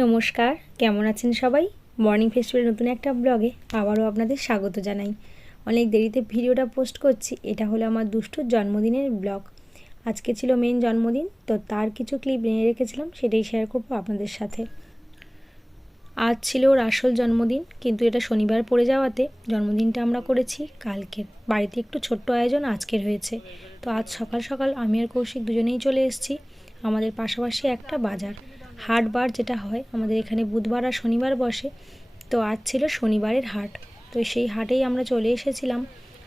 নমস্কার, কেমন আছেন সবাই? মর্নিং ফেস্টিভ্যালের নতুন একটা ব্লগে আবারও আপনাদের স্বাগত জানাই। অনেক দেরিতে ভিডিওটা পোস্ট করছি। এটা হলো আমার দুষ্টুর জন্মদিনের ব্লগ। আজকে ছিল মেন জন্মদিন, তো তার কিছু ক্লিপ নিয়ে রেখেছিলাম, সেটাই শেয়ার করবো আপনাদের সাথে। আজ ছিল ওর আসল জন্মদিন, কিন্তু এটা শনিবার পড়ে যাওয়াতে জন্মদিনটা আমরা করেছি কালকে। বাড়িতে একটু ছোট্ট আয়োজন আজকের হয়েছে। তো আজ সকাল সকাল আমি আর কৌশিক দুজনেই চলে এসেছি আমাদের পাশাপাশি একটা বাজার, হাটবার যেটা হয় আমাদের এখানে বুধবার আর শনিবার বসে। তো আজ ছিল শনিবারের হাট। তো সেই হাটেই আমরা চলে এসেছিলাম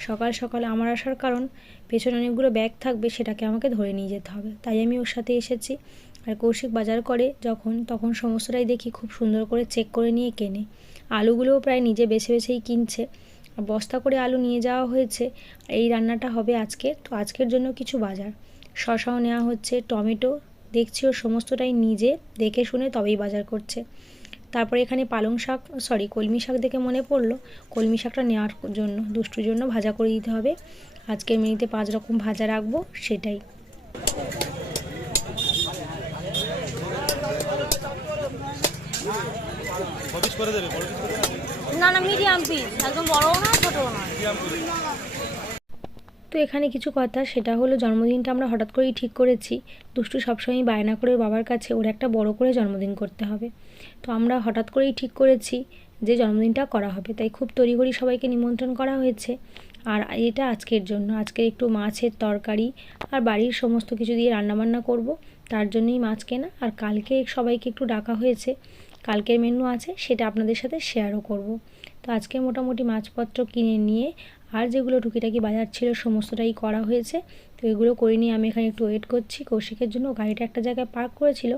সকাল সকাল। আমার আসার কারণ, পেছনে অনেকগুলো ব্যাগ থাকবে, সেটাকে আমাকে ধরে নিয়ে যেতে হবে, তাই আমি ওর সাথে এসেছি। আর কৌশিক বাজার করে তখন সমস্তটাই দেখি খুব সুন্দর করে চেক করে নিয়ে কেনে। আলুগুলোও প্রায় নিজে বেছে বেছেই কিনছে। বস্তা করে আলু নিয়ে যাওয়া হয়েছে। এই রান্নাটা হবে আজকে, তো আজকের জন্য কিছু বাজার, শসাও নেওয়া হচ্ছে, টমেটো। দেখছি ও সমস্তটাই নিজে দেখে শুনে তবেই বাজার করছে। তারপরে এখানে কলমি শাক দেখে মনে পড়লো, কলমি শাকটা নেওয়ার জন্য দুষ্টুর জন্য ভাজা করে দিতে হবে। আজকের মেনুতে 5 রকম ভাজা রাখবো, সেটাই। না না, মিডিয়াম পিস, একদম বড়ও না ছোটও না। তো এখানে কিছু কথা, সেটা হলো জন্মদিনটা আমরা হঠাৎ করেই ঠিক করেছি। দুষ্টু সবসময় বায়না করে বাবার কাছে ওর একটা বড় করে জন্মদিন করতে হবে। তো আমরা হঠাৎ করেই ঠিক করেছি যে জন্মদিনটা করা হবে, তাই খুব তড়িঘড়ি সবাইকে নিমন্ত্রণ করা হয়েছে। আর এটা আজকের জন্য, আজকে একটু মাছের তরকারি আর বাড়ির সমস্ত কিছু দিয়ে রান্নাবান্না করব, তার জন্যই মাছ কেনা। আর কালকে সবাইকে একটু ডাকা হয়েছে, কালকের মেনু আছে, সেটা আপনাদের সাথে শেয়ারও করব। তো আজকে মোটামুটি মাছপত্র কিনে নিয়ে আর যেগুলো টুকিটাকি বাজার ছিল সমস্তটাই করা হয়েছে। তো এগুলো করে নিয়ে আমি এখানে একটু ওয়েট করছি কৌশিকের জন্য। গাড়িটা একটা জায়গায় পার্ক করেছিল,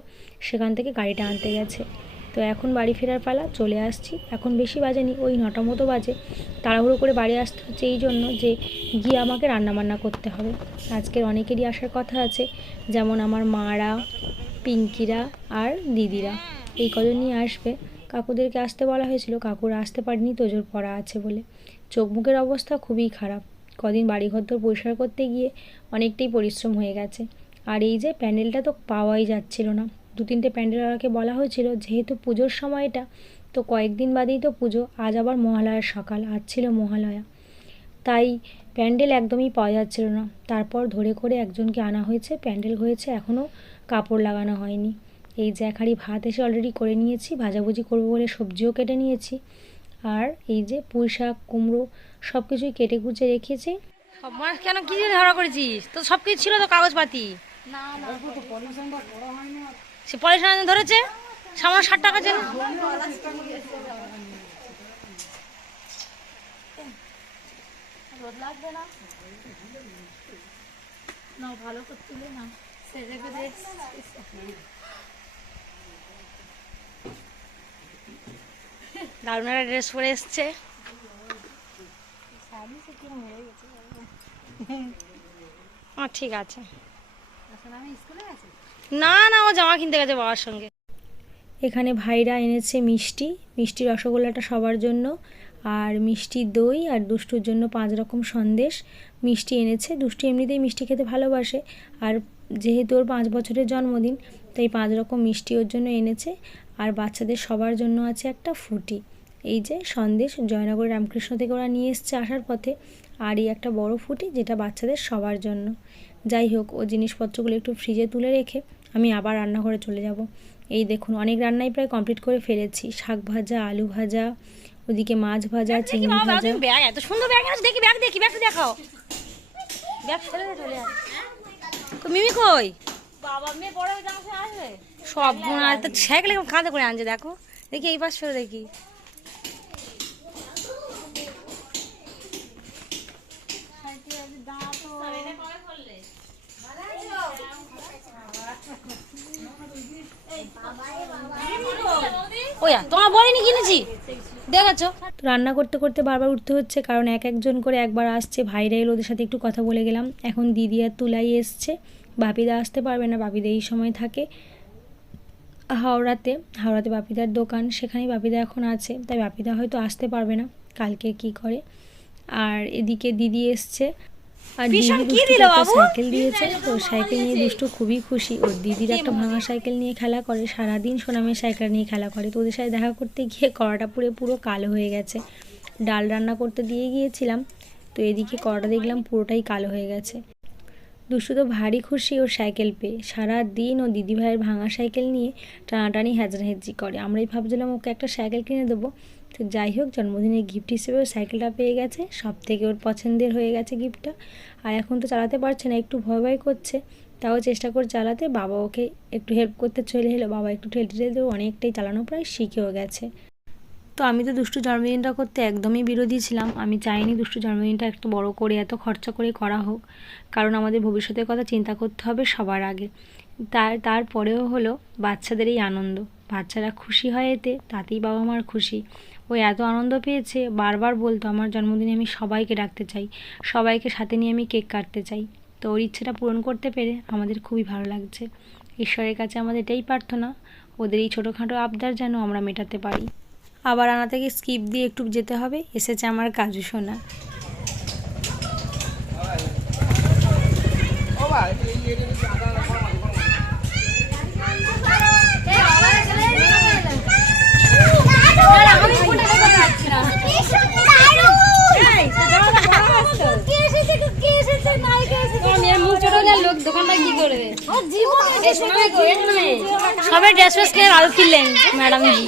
সেখান থেকে গাড়িটা আনতে গেছে। তো এখন বাড়ি ফেরার পালা, চলে আসছি। এখন বেশি বাজেনি, ওই 9টা মতো বাজে। তাড়াহুড়ো করে বাড়ি আসতে হচ্ছে এই জন্য যে গিয়ে আমাকে রান্নাবান্না করতে হবে। আজকের অনেকেরই আসার কথা আছে, যেমন আমার মারা, পিঙ্কিরা আর দিদিরা, এই কজনই আসবে। কাকুদেরকে আসতে বলা হয়েছিল, কাকুরা আসতে পারেনি, তোজোর পড়া আছে বলে। চোখ মুখের অবস্থা খুবই খারাপ। কদিন বাড়িঘর তো পরিষ্কার করতে গিয়ে অনেকটাই পরিশ্রম হয়ে গেছে। আর এই যে প্যান্ডেলটা তো পাওয়াই যাচ্ছিল না। 2-3টে প্যান্ডেলওয়ালাকে বলা হয়েছিল, যেহেতু পুজোর সময়টা, তো কয়েকদিন বাদেই তো পুজো, আজ আবার মহালয়ার সকাল, আজ ছিল মহালয়া, তাই প্যান্ডেল একদমই পাওয়া যাচ্ছিল না। তারপর ধরে করে একজনকে আনা হয়েছে, প্যান্ডেল হয়েছে, এখনও কাপড় লাগানো হয়নি। এই যে এক হাঁড়ি ভাত এসে অলরেডি করে নিয়েছি, ভাজাভুজি করবো বলে সবজিও কেটে নিয়েছি। আর এই যে পুঁই শাক, কুমড়ো সব কিছুই কেটে কুচে রেখেছি। সব মাছ কেন কি দিয়ে ধরা করেছিস? তো সব কিছু ছিল তো, কাগজপাতি। সে পলিশন ধরেছে, সামান্য 60 টাকা জন্য। ভালো করতে না দারুণ একটা ড্রেস পরে এসছে। ঠিক আছে। না না, ও জামা কিনতে গেছে বাবার সঙ্গে। এখানে ভাইরা এনেছে মিষ্টি, মিষ্টি রসগোল্লাটা সবার জন্য, আর মিষ্টি দই, আর দুষ্টুর জন্য 5 রকম সন্দেশ মিষ্টি এনেছে। দুষ্টু এমনিতেই মিষ্টি খেতে ভালোবাসে, আর যেহেতু ওর 5 বছরের জন্মদিন, তাই 5 রকম মিষ্টি ওর জন্য এনেছে। আর বাচ্চাদের সবার জন্য আছে একটা ফ্রুটি। এই যে সন্দেশ জয়নগর রামকৃষ্ণ থেকে ওরা নিয়ে এসছে আসার পথে, আর এই একটা বড় ফ্রুটি, যেটা বাচ্চাদের সবার জন্য। যাই হোক, ও জিনিসপত্রগুলো একটু ফ্রিজে তুলে রেখে আমি আবার রান্নাঘরে চলে যাব। এই দেখুন, অনেক রান্নাই প্রায় কমপ্লিট করে ফেলেছি। শাক ভাজা, আলু ভাজা, ওদিকে মাছ ভাজা, চিংড়ি ভাজা। ব্যাগ, এত সুন্দর ব্যাগ আছে, দেখি ব্যাগটা দেখাও। ব্যাগ ছেড়ে দে, চলে আয়। মিমি কই? বাবা মেয়ে বড় আসবে সব গুণা তো সাইকেলে কাঁধে করে আনছে। দেখো দেখি, এই পাশ ফেলে দেখি। ওয়া তোমার বলিনি কিনেছি, দেখাচ্ছো। তো রান্না করতে করতে বারবার উঠতে হচ্ছে, কারণ এক একজন করে একবার আসছে। ভাইরা এলো, ওদের সাথে একটু কথা বলে গেলাম। এখন দিদি আর তুলাই এসছে, বাপিদা আসতে পারবে না, বাপিদা এই সময় থাকে হাওড়াতে। হাওড়াতে বাপিদার দোকান, সেখানেই বাপিদা এখন আছে, তাই বাপিদা হয়তো আসতে পারবে না, কালকে কি করে। আর এদিকে দিদি এসছে, আর দিদি দুষ্টুকে একটা সাইকেল দিয়েছে, তো সাইকেল নিয়ে দুষ্টু খুবই খুশি। ওর দিদির একটা ভাঙা সাইকেল নিয়ে খেলা করে, সারাদিন সোনামের সাইকেল নিয়ে খেলা করে। তো ওদের সাথে দেখা করতে গিয়ে কড়াটা পুরো কালো হয়ে গেছে। ডাল রান্না করতে দিয়ে গিয়েছিলাম, তো এদিকে কড়াটা দেখলাম পুরোটাই কালো হয়ে গেছে। দুষ্টু তো ভারী খুশি ওর সাইকেল পেয়ে। সারাদিন ও দিদিভাইয়ের ভাঙা সাইকেল নিয়ে টানাটানি হ্যাজারহেজি করে। আমরাই ভাবছিলাম ওকে একটা সাইকেল কিনে দেবো। তো যাই হোক, জন্মদিনের গিফট হিসেবে ওর সাইকেলটা পেয়ে গেছে, সব থেকে ওর পছন্দের হয়ে গেছে গিফটটা। আর এখন তো চালাতে পারছে না, একটু ভয় ভয় করছে, তাও চেষ্টা করে চালাতে। বাবা ওকে একটু হেল্প করতে চলে এলো, বাবা একটু ঠেলতে ঠেলতে অনেকটাই চালানো প্রায় শিখেও গেছে। তো আমি তো দুষ্টু জন্মদিনটা করতে একদমই বিরোধী ছিলাম। আমি চাইনি দুষ্টু জন্মদিনটা একটু বড় করে এত খরচা করে করা হোক, কারণ আমাদের ভবিষ্যতের কথা চিন্তা করতে হবে সবার আগে। তারপরেও হলো বাচ্চাদের এই আনন্দ, বাচ্চারা খুশি হয় এতে, তাতেই বাবা মার খুশি। ও এত আনন্দ পেয়েছে, বারবার বলতো আমার জন্মদিনে আমি সবাইকে ডাকতে চাই, সবাইকে সাথে নিয়ে আমি কেক কাটতে চাই। তো ওর ইচ্ছেটা পূরণ করতে পেরে আমাদের খুবই ভালো লাগছে। ঈশ্বরের কাছে আমাদের এটাই প্রার্থনা, ওদের এই ছোটোখাটো আবদার যেন আমরা মেটাতে পারি। আবার আনা থেকে স্কিপ দিয়ে একটু যেতে হবে, এসেছে আমার কাজু সোনা। সবাই ড্রেস ফ্রেস কিনে ভালো কিনলেন ম্যাডাম জি।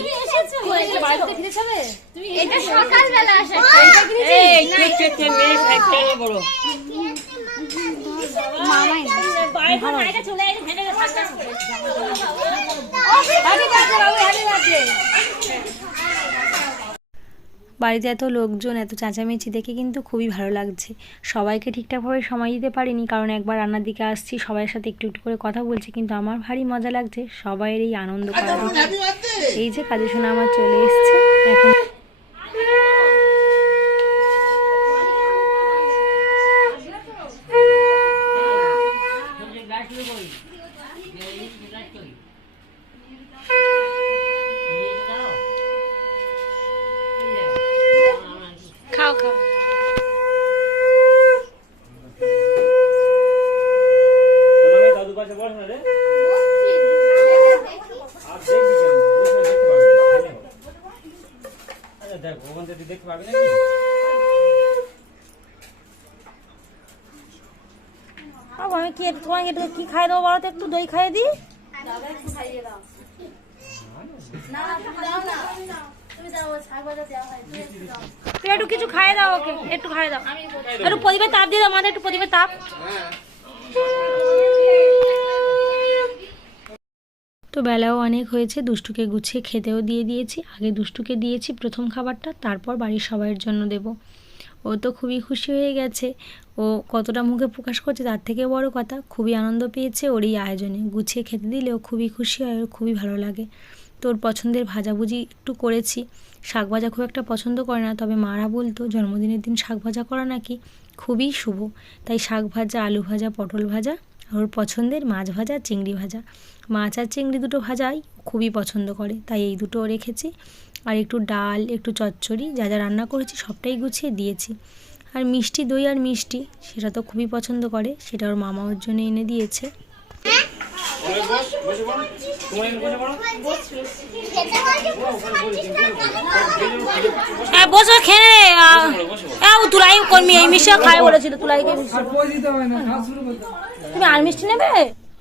বাড়িতে এত লোকজন, এত চেঁচামেচি দেখে কিন্তু খুবই ভালো লাগছে। সবাইকে ঠিকঠাকভাবে সময় দিতে পারিনি, কারণ একবার রান্নার দিকে আসছি, সবাইয়ের সাথে একটু একটু করে কথা বলছি, কিন্তু আমার ভারী মজা লাগছে সবাইয়ের এই আনন্দ করা দেখে। এই যে কাজু সোনা আমার চলে এসছে এখন। খাও খাও। আমি কি তোমাকে কি খাই দেবো বলো তো, একটু দই খাইয়ে দিই। তুই একটু কিছু খাইয়ে দাও ওকে, একটু খাইয়ে দাও, একটু প্রদীপের তাপ দিয়ে দাও, মাথায় একটু প্রদীপের তাপ। তো বেলাও অনেক হয়েছে, দুষ্টুকে গুছিয়ে খেতেও দিয়ে দিয়েছি। আগে দুষ্টুকে দিয়েছি প্রথম খাবারটা, তারপর বাড়ির সবাইয়ের জন্য দেব। ও তো খুবই খুশি হয়ে গেছে। ও কতটা মুখে প্রকাশ করছে তার থেকে বড় কথা, খুবই আনন্দ পেয়েছে ওর এই আয়োজনে। গুছিয়ে খেতে দিলে ও খুবই খুশি হয়, ওর খুবই ভালো লাগে। তো ওর পছন্দের ভাজাভুজি একটু করেছি। শাক ভাজা খুব একটা পছন্দ করে না, তবে মারা বলতো জন্মদিনের দিন শাক ভাজা করা নাকি খুবই শুভ। তাই শাক ভাজা, আলু ভাজা, পটল ভাজা, আর ওর পছন্দের মাছ ভাজা, চিংড়ি ভাজা। মাছ আর চিংড়ি দুটো ভাজাই খুবই পছন্দ করে, তাই এই দুটো রেখেছি। আর একটু ডাল, একটু চচ্চড়ি, যা যা রান্না করেছি সবটাই গুছিয়ে দিয়েছি। আর মিষ্টি, দই আর মিষ্টি সেটা তো খুবই পছন্দ করে, সেটা ওর মামা ওর জন্য এনে দিয়েছে। হ্যাঁ বসো, খেয়ে তুলাই কর্মী এই মিষ্টি খাই বলেছিল, তুলাইকে তুমি আর মিষ্টি নেবে।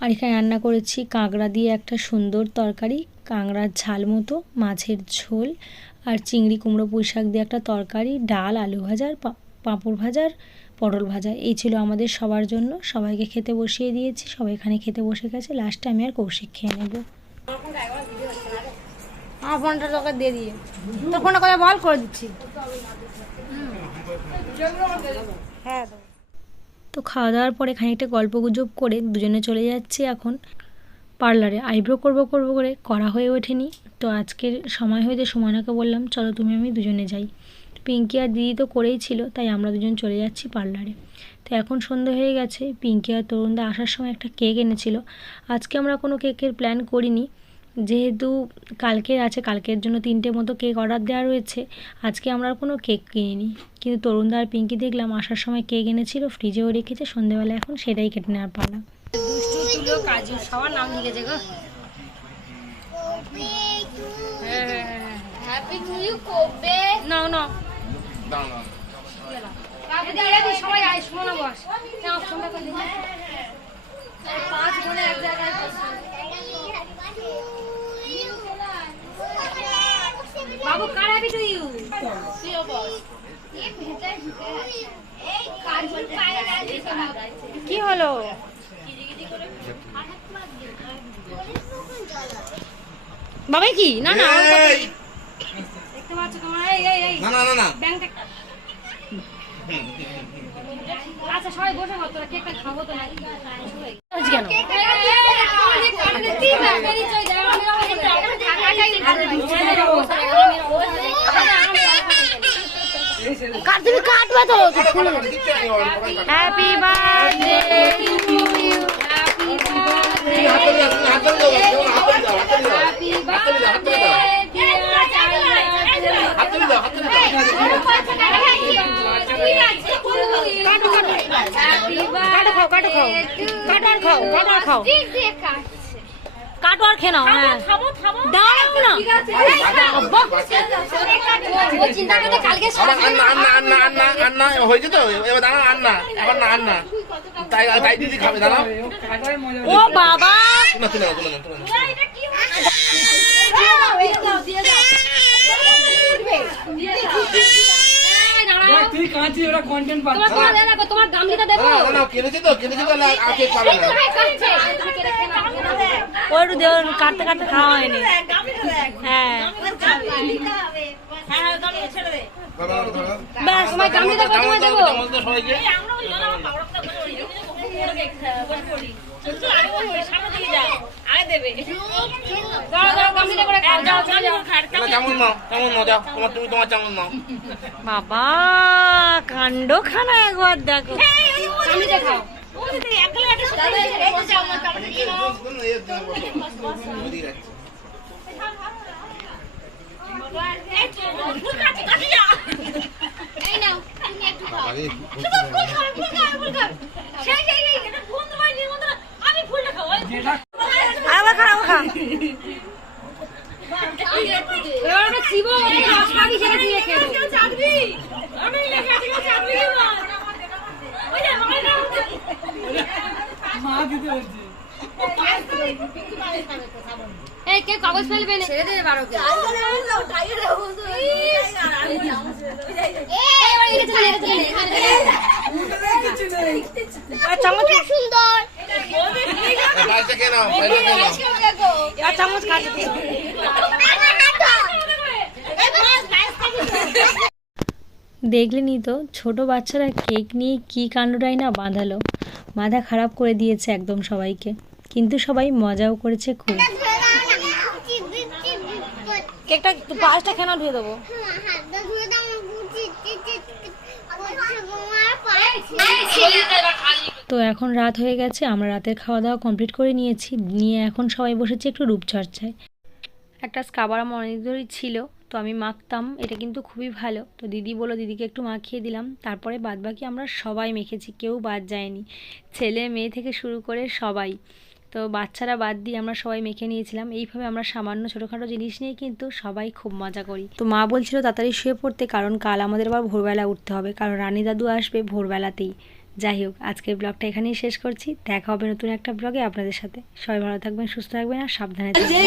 আর এখানে রান্না করেছি কাঁকড়া দিয়ে একটা সুন্দর তরকারি, কাঁকড়ার ঝাল মতো, মাছের ঝোল, আর চিংড়ি কুমড়ো পুঁই শাক দিয়ে একটা তরকারি, ডাল, আলু ভাজা, আর পাঁপড় ভাজার, পটল ভাজা। এই ছিল আমাদের সবার জন্য। সবাইকে খেতে বসিয়ে দিয়েছি, সবাই এখানে খেতে বসে গেছে। লাস্টে আমি আর কৌশিক খেয়ে নেব। আমার ফোনটা তোকে দিয়ে দিয়ে, তোর ফোনটা করে বল, করে দিচ্ছি। হ্যাঁ তো খাওয়া দাওয়ার পরে খানিকটা গল্প গুজব করে দুজনে চলে যাচ্ছি এখন পার্লারে। আইব্রো করবো করে করা হয়ে ওঠেনি। তো আজকের সময় হয়েছে, সুমনাকে বললাম চলো তুমি আমি দুজনে যাই। পিঙ্কি আর দিদি তো করেই ছিল, তাই আমরা দুজন চলে যাচ্ছি পার্লারে। তো এখন সন্ধ্যে হয়ে গেছে। পিঙ্কি আর তরুণদা আসার সময় একটা কেক এনেছিল। আজকে আমরা কোনো কেকের প্ল্যান করিনি, যেহেতু কালকের আছে, কালকের জন্য 3টে মতো কেক অর্ডার দেওয়া রয়েছে। আজকে আমরা আর কোনো কেক কিনিনি, কিন্তু তরুণদা আর পিঙ্কি দেখলাম আসার সময় কেক এনেছিল, ফ্রিজেও রেখেছে, সন্ধ্যেবেলা এখন সেটাই কেটে নেওয়ার পালা। দুষ্টু তুলো কাজু সবার নাম লিখেছে গো। হ্যাপি টু ইউ কবে নাও নাও দাও না সবাই আয় শোনো বস নাও সন্ধ্যা করে দিই। 5 বোনে এক জায়গায় বাবু কার হ্যাপি টু ইউ প্রিয় বস এই ভেতর ঢুকে আছে এই কাজু পায়ে লাগিয়েছে কি হলো? বাবাই কি না না এই, দেখতে পাচ্ছ তোমার এই এই এই না না না না ব্যাংকটা আচ্ছা সবাই বসে কর তোরা কেকটা খাবো তো নাকি কেন কাট তুমি কাটবা তো happy birthday to you happy কাটো আর খেয়ে নাও। হ্যাঁ দাঁড়াও না চিন্তা করতে কালকে আন্না হয়েছে তো এবার দাঁড়া আন্না এবার না আন্না তাই তাই দিদি খাবে দাঁড়াও ও বাবা তুলে না তুলে না তুলে না তোমার গামলিটা দেখো না না কিনেছি তো আর কেক পাবে না ওই দেও কাটতে কাটতে খাওয়া হয়নি। হ্যাঁ ব্যাস তোমার গামলিটা দেখো তোমায় দেবো সবাইকে কেমন নাও যাও তুমি তোমার কেমন নাও বাবা কাণ্ড খানা একবার দেখো আমি দেখাও আবার খারাপ খা এই কে কাগজ ফেলবে না ছেড়ে দে 12 কে চামচ সুন্দর চামচ কাটে দেখলেনই তো ছোট বাচ্চারা কেক নিয়ে কী কাণ্ডটাই না বাঁধালো, মাথা খারাপ করে দিয়েছে একদম সবাইকে, কিন্তু সবাই মজাও করেছে খুব। কেকটা পাঁচটা কেন ধুয়ে দেবো তো এখন রাত হয়ে গেছে, আমরা রাতের খাওয়া দাওয়া কমপ্লিট করে নিয়েছি, নিয়ে এখন সবাই বসেছে একটু রূপচর্চায়। একটা স্কাবার আমার অনেক ধরেই ছিল, তো আমি মাখতাম, এটা কিন্তু খুবই ভালো। তো দিদি বললো, দিদিকে একটু মাখিয়ে দিলাম, তারপরে বাদবাকি আমরা সবাই মেখেছি, কেউ বাদ যায়নি, ছেলে মেয়ে থেকে শুরু করে সবাই। তো বাচ্চারা বাদ দিয়ে আমরা সবাই মেখে নিয়েছিলাম। এইভাবে আমরা সামান্য ছোটোখাটো জিনিস নিয়ে কিন্তু সবাই খুব মজা করি। তো মা বলছিল তাড়াতাড়ি শুয়ে পড়তে, কারণ কাল আমাদের আবার ভোরবেলা উঠতে হবে, কারণ রানী দাদু আসবে ভোরবেলাতেই। যাই হোক, আজকের ব্লগটা এখানেই শেষ করছি, দেখা হবে নতুন একটা ব্লগে আপনাদের সাথে। সবাই ভালো থাকবেন, সুস্থ থাকবেন আর সাবধানে থাকবেন।